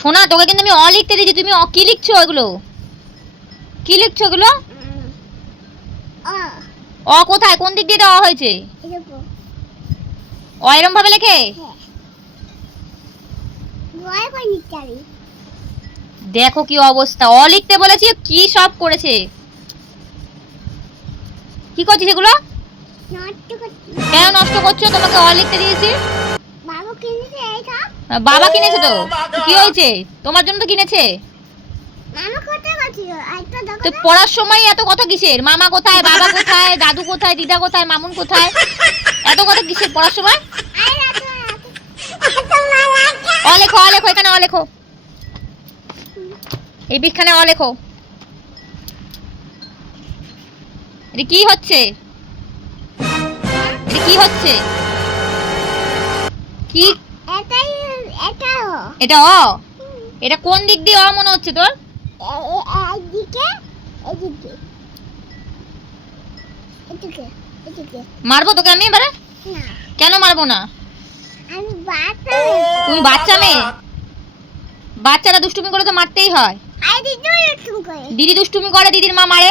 সোনা তোকে কিন্তু আমি অ লিখতে দিয়েছি, তুমি কি লিখছো এগুলো? কি লিখছো এগুলো? অ কোথায়, কোন দিক দিয়ে এটা অ হয়েছে? অ এরম ভাবে লেখে? দেখো কি অবস্থা, অ লিখতে বলেছি কি সব করেছে। কি করছিস এগুলো? কেন নষ্ট করছো? তোমাকে অ লিখতে দিয়েছি। বাবা কিনেছে তো, কি হয়েছে? তোমার জন্য তো কিনেছে। তো পড়ার সময় এত কথা কিসের? মামা কোথায়, বাবা কোথায়, দাদু কোথায়, দিদা কোথায়, মামুন কোথায়, এত কথা কিসের পড়ার সময়? অ লেখো, অ লেখো, এখানে অ লেখো, এই বিখানে অ লেখো। এটা কি হচ্ছে? এটা কি হচ্ছে? কি এটা অ? এটা কোন দিক দিয়ে অ মনে হচ্ছে তোর? মারবো তোকে আমি এবারে? কেন মারবো না? তুমি বাচ্চা মেয়ে, বাচ্চারা দুষ্টুমি করে তো মারতেই হয়। দিদি দুষ্টুমি করে, দিদির মা মারে।